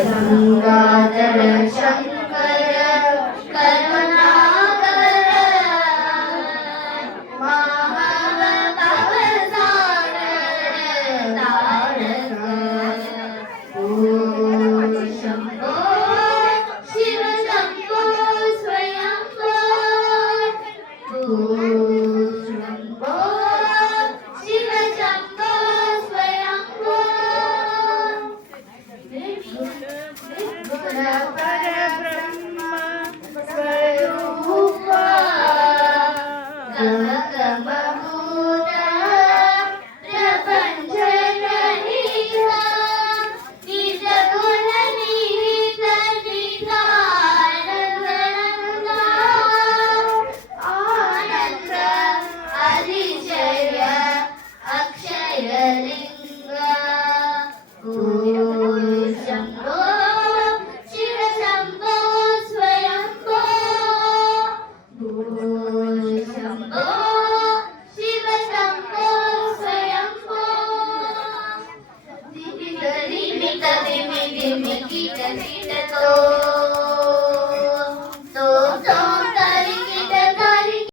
ಗಂಗಾಧರ ಶಂಕರ ಕರುಣಾಕರ ಮಾಮವ ಭವಸಾಗರ ತಾರಕ ಓಂ ಶಂಭೋ ಶಿವ ಶಂಭೋ ಸ್ವಯಂಭೋ ಓಂ ಶಂಭೋ ಶಿವ ಶಂಭೋ ಸ್ವಯಂಭೋ ನಿರ್ಗುಣ ಪರಬ್ರಹ್ಮ ಸ್ವರೂಪ ಗಮ ಗಮ ಭೂತ ಪ್ರಪಂಚ ರಹಿತ ನಿಜ ಗುಣ ನಿಹಿತ ನಿಧಾನಂದ ಆನಂದ ಅತಿಶಯ ಅಕ್ಷಯ ಲಿಂಗ ಓಂ ಶಂಭೋ ಶಿವ ಶಂಭೋ ಸ್ವಯಂಭೋ ಓಂ ಶಂಭೋ ಶಿವ ಶಂಭೋ ಸ್ವಯಂಭೋ ದಿಮಿತ ದಿಮಿತ ದಿಮಿ ದಿಮಿ ಕಿಟ ಕಿಟತೋ